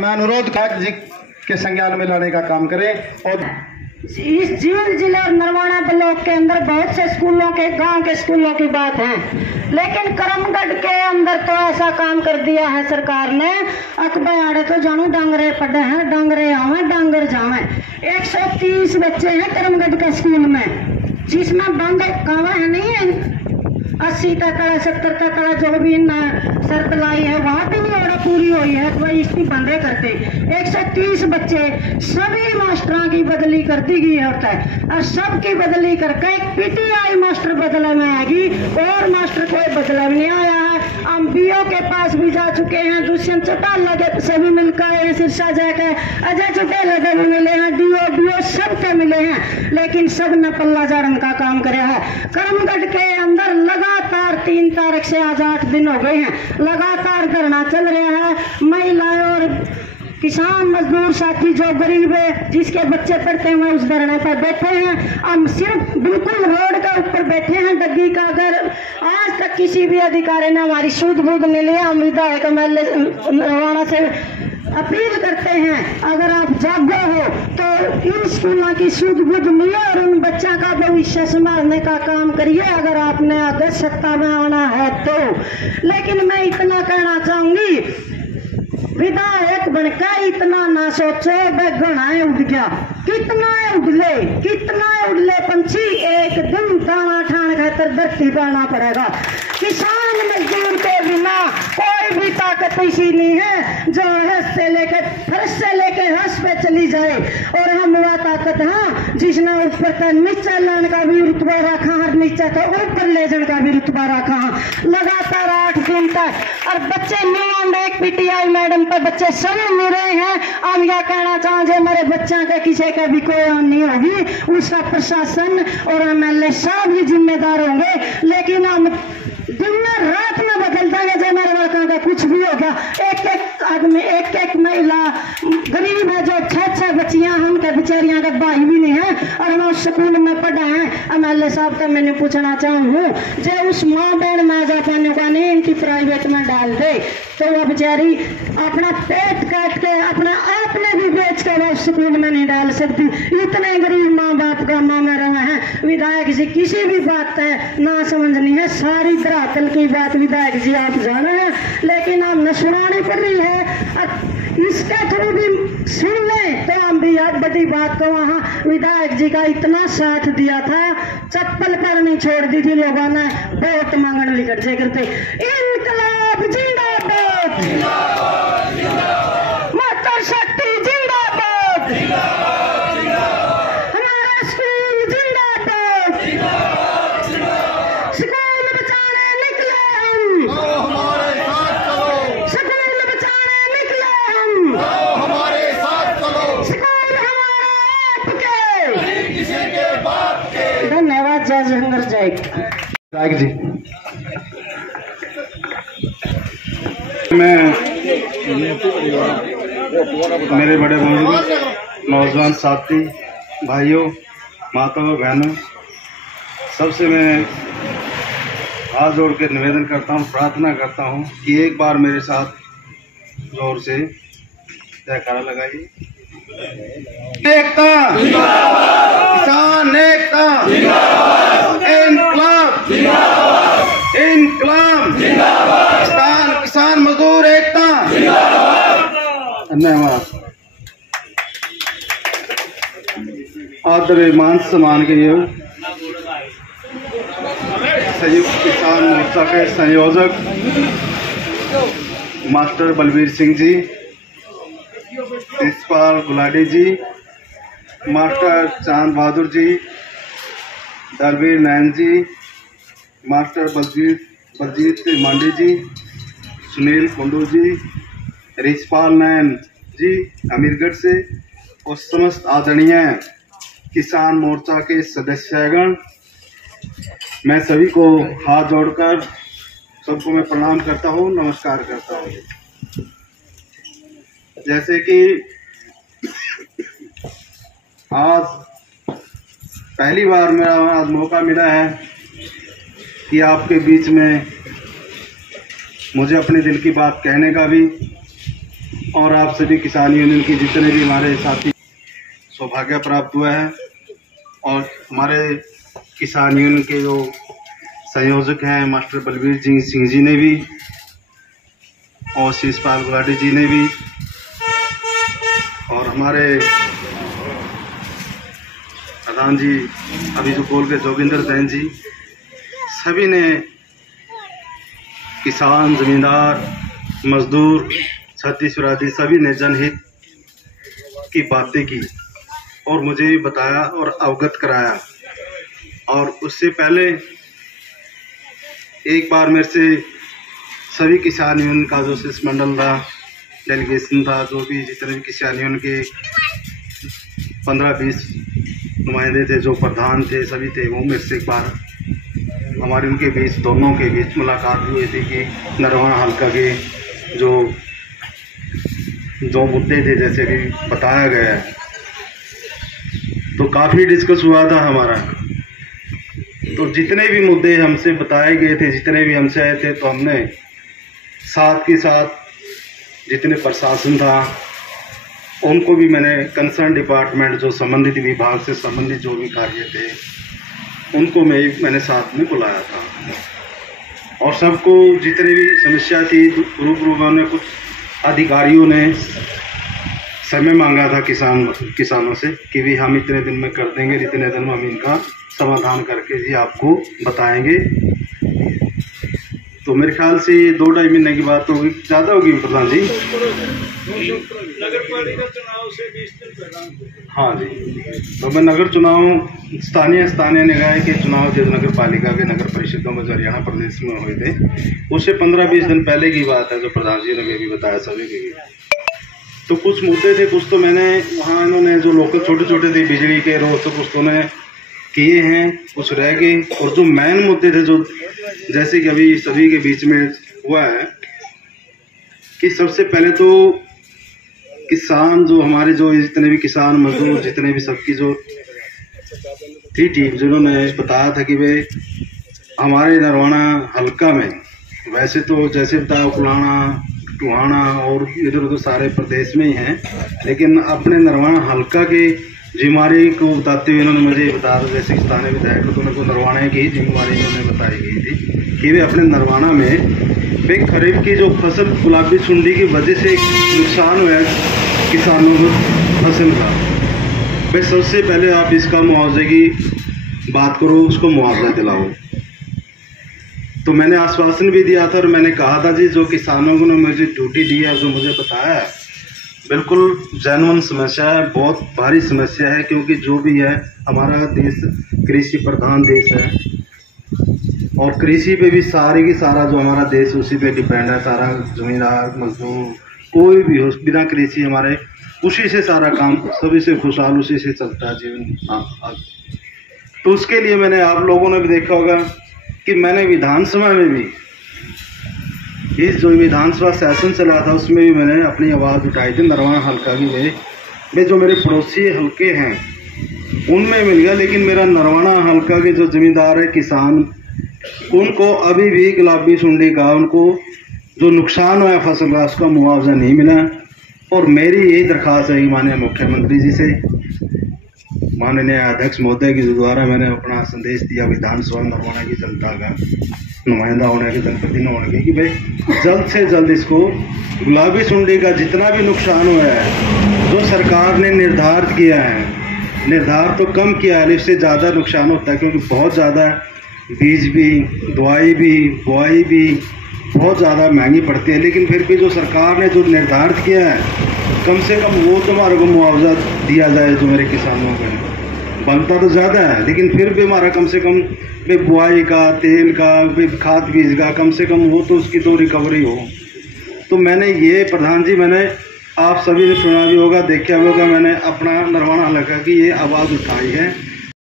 मैं अनुरोध जी के संज्ञान में लाने का काम करें। और इस जींद जिले और नरवाना ब्लॉक के अंदर बहुत से स्कूलों के, गांव के स्कूलों की बात है, लेकिन करमगढ़ के अंदर तो ऐसा काम कर दिया है सरकार ने, अकबर आड़े तो जानू डांगरे पड़े हैं, डांगरे आवे डांगर जावे। 130 बच्चे हैं करमगढ़ के स्कूल में, जिसमें बंद कावा है नहीं है 80 तक 70 तक जो भी शर्त लाई है वहाँ भी नहीं ऑर्डर पूरी हुई है तो इसकी बंदे करते। 130 बच्चे सभी मास्टरों की बदली कर दी गई होता है और सबकी बदली करके पीटीआई मास्टर बदले में आएगी और मास्टर कोई बदला नहीं आया है। हम बीओ के पास भी जा चुके हैं, दुष्यंत चौटाला के से भी मिलकर, सिरसा जाकर अजय चौटाला के भी मिले हैं, डीओ सबके मिले हैं, लेकिन सब न पल्ला झाड़न का काम करे है। करमगढ़ के अंदर लगातार 3 तारीख से आज 8 दिन हो गए हैं, लगातार धरना चल रहा है। महिलाएं और किसान मजदूर साथी जो गरीब है, जिसके बच्चे पढ़ते हैं उस धरने पर बैठे हैं। हम सिर्फ बिल्कुल रोड के ऊपर बैठे हैं डग्गी का। अगर आज तक किसी भी अधिकारी ने हमारी सूझ बूझ नहीं लिया, हम विधायक MLA से अपील करते हैं, अगर आप जागो हो तो इन स्कूलों की सूझ बूझ लिए और उन बच्चा का भविष्य संभालने का काम करिए अगर आपने अगर सत्ता में आना है तो। लेकिन मैं इतना कहना चाहूंगी, विधायक बनकर इतना ना सोचो घनाए उड़ गया, कितना उड़ले पंछी, एक दिन दाना ठान खातर धरती पर आना पड़ेगा। किसान मजदूर के बिना कोई भी ताकत ऐसी नहीं है जो हंस से लेके हंस पे चली जाए। और हम वह ताकत हाँ जिसने ऊपर तक नीचे लाने का भी रुतबा रखा है, नीचे तो ऊपर ले जाने का भी रुतबा रखा है। लगातार 8 दिन तक और बच्चे नहीं एक पीटीआई मैडम पर बच्चे सभी मिल रहे हैं। हम यह कहना चाहेंगे हमारे बच्चा का किसी का भी कोई नहीं होगी, उसका प्रशासन और MLA सब ही जिम्मेदार होंगे। लेकिन हम दिन में रात में बदल देंगे जो हमारे वहाँ का कुछ भी हो गया। एक आदमी एक महिला गरीब है जो 6 बच्चियां हम के बेचारियां का भाई भी नहीं है और हम उस स्कूल में पढ़ा है। MLA साहब का मैंने पूछना चाहूँ जो उस माँ बहन में जापानियों का नहीं इनकी प्राइवेट में डाल दे तो वह बेचारी अपना पेट काट के अपना आपने भी बेच कर उस स्कूल में नहीं डाल सकती। इतने गरीब माँ बाप का माँ में रहे हैं। विधायक जी किसी भी बात है ना समझनी है, सारी धरातल की बात विधायक जी आप जाने हैं, लेकिन हम न सुनानी पड़ रही है। इसके थ्रू भी सुन लें तो हम भी याद बड़ी बात को वहाँ विधायक जी का इतना साथ दिया था, चप्पल पर नहीं छोड़ दी थी लोगों ने वोट मांगने निकट से करते। इनकलाब जिंदाबाद, माता शक्ति जिंदाबाद, हमारा स्कूल जिंदाबाद, स्कूल बचाने निकले हम, स्कूल बचाने निकले हम, स्कूल हमारे आपके, किसी के बाप के। धन्यवाद। जय जहंगर जय विधायक जी। मैं मेरे बड़े बुजुर्ग नौजवान साथी भाइयों माताओं बहनों सबसे मैं हाथ जोड़ के निवेदन करता हूँ, प्रार्थना करता हूँ कि एक बार मेरे साथ जोर से जयकारा लगाइए। एकता, किसान एकता, इनकलाब, इनकलाब, किसान मजदूर एकता। धन्यवाद। आदर मान सम्मान के लिए संयुक्त किसान मोर्चा के संयोजक मास्टर बलबीर सिंह जी, प्रिंसिपाल गुलाटी जी, मास्टर चांद बहादुर जी, दलबीर नैन जी, मास्टर बलजीत मांडी जी, सुनील कुंडू जी, रिचपाल नैन जी अमीरगढ़ से और समस्त आदरणीय किसान मोर्चा के सदस्यगण, मैं सभी को हाथ जोड़कर सबको मैं प्रणाम करता हूँ, नमस्कार करता हूँ। जैसे कि आज पहली बार मेरा आज मौका मिला है कि आपके बीच में मुझे अपने दिल की बात कहने का भी, और आप सभी किसान यूनियन के जितने भी हमारे साथी सौभाग्य प्राप्त हुआ है, और हमारे किसान यूनियन के जो संयोजक हैं मास्टर बलबीर सिंह जी ने भी, और शीशपाल गुलाटी जी ने भी, और हमारे प्रधान जी अभी जो बोल के जोगिंदर जैन जी, सभी ने किसान, जमींदार, मजदूर, छत्तीसगढ़ी सभी ने जनहित की बातें की और मुझे भी बताया और अवगत कराया। और उससे पहले एक बार मेरे से सभी किसान यूनियन का जो शिष्टमंडल था, डेलीगेशन था, जो भी जितने भी किसान यूनियन के 15-20 नुमाइंदे थे, जो प्रधान थे, सभी थे, वो मेरे से एक बार हमारे उनके बीच, दोनों के बीच मुलाकात हुई थी कि नरवाना हल्का के जो मुद्दे थे जैसे कि बताया गया है, तो काफ़ी डिस्कस हुआ था हमारा। तो जितने भी मुद्दे हमसे बताए गए थे, जितने भी हमसे आए थे, तो हमने साथ के साथ जितने प्रशासन था उनको भी मैंने कंसर्न डिपार्टमेंट, जो संबंधित विभाग से संबंधित जो भी कार्य थे, उनको मैंने साथ में बुलाया था। और सबको जितनी भी समस्या थी रूबरू में, कुछ अधिकारियों ने समय मांगा था किसानों से कि भी हम इतने दिन में कर देंगे, इतने दिन में हम इनका समाधान करके जी आपको बताएंगे। तो मेरे ख्याल से 2-2.5 महीने की बात होगी, ज़्यादा होगी प्रधान जी। नगर पालिका चुनाव से 20 दिन पहले। हाँ जी, तो मैं नगर चुनाव, स्थानीय निकाय के चुनाव जो नगर पालिका के नगर परिषदों में जो हरियाणा प्रदेश में हुए थे, उससे 15-20 दिन पहले की बात है, जो प्रधान जी ने भी बताया सभी के भी। तो कुछ मुद्दे थे, कुछ तो मैंने वहाँ इन्होंने जो लोकल छोटे थे बिजली के रोड, तो कुछ तो उन्होंने किए हैं, कुछ रह गए। और जो मेन मुद्दे थे, जो जैसे कि अभी सभी के बीच में हुआ है कि सबसे पहले तो किसान, जो हमारे जो जितने भी किसान मजदूर, जितने भी सबकी जो थी टीम, जिन्होंने बताया था कि भाई हमारे नरवाना हल्का में, वैसे तो जैसे बताया कुलाना, टुहाना और इधर उधर सारे प्रदेश में ही हैं, लेकिन अपने नरवाना हल्का के जिम्मेवारी को बताते हुए इन्होंने मुझे बताया, जैसे स्थानीय विधायक तो उनको नरवाना की जिम्मेवारी इन्होंने बताई गई थी कि वे अपने नरवाना में वे खरीफ की जो फसल गुलाबी सुंडी की वजह से नुकसान हुआ है किसानों को फसल का, वे सबसे पहले आप इसका मुआवजे की बात करो, उसको मुआवजा दिलाओ। तो मैंने आश्वासन भी दिया था और मैंने कहा था जी, जो किसानों को मुझे ड्यूटी दी है, जो मुझे बताया है, बिल्कुल जेन्युइन समस्या है, बहुत भारी समस्या है, क्योंकि जो भी है हमारा देश कृषि प्रधान देश है और कृषि पे भी सारे की सारा जो हमारा देश उसी पे डिपेंड है। सारा जमींदार, मजदूर, कोई भी हो, बिना कृषि हमारे उसी से सारा काम, सभी से खुशहाल उसी से चलता है जीवन। तो उसके लिए मैंने, आप लोगों ने भी देखा होगा कि मैंने विधानसभा में भी, इस जो विधानसभा सेशन चला था उसमें भी मैंने अपनी आवाज़ उठाई थी नरवाना हल्का की। वे जो मेरे पड़ोसी हल्के हैं उनमें मिल गया, लेकिन मेरा नरवाना हल्का के जो जमींदार है, किसान, उनको अभी भी गुलाबी सुंडी का, उनको जो नुकसान हुआ फसल का, उसका मुआवजा नहीं मिला। और मेरी यही दरख्वास्त है कि माननीय मुख्यमंत्री जी से, माननीय अध्यक्ष महोदय के द्वारा मैंने अपना संदेश दिया विधानसभा नरवाना की जनता का नुमाइंदा होने के, जनप्रतिनिधि होने के, कि भाई जल्द से जल्द इसको गुलाबी सुंडी का जितना भी नुकसान हुआ है, जो सरकार ने निर्धारित किया है, निर्धारित तो कम किया है, इससे ज़्यादा नुकसान होता है, क्योंकि बहुत ज़्यादा बीज भी, दवाई भी, बुआई भी बहुत ज़्यादा महंगी पड़ती है। लेकिन फिर भी जो सरकार ने जो निर्धारित किया है, कम से कम वो तो हमारे को मुआवजा दिया जाए, जो मेरे किसानों को बनता तो ज़्यादा है, लेकिन फिर भी हमारा कम से कम बुआई का, तेल का, खाद बीज का, कम से कम वो तो उसकी तो रिकवरी हो। तो मैंने ये प्रधान जी, मैंने आप सभी ने सुना भी होगा, देखा भी होगा, मैंने अपना नरवाना हल्का की ये आवाज़ उठाई है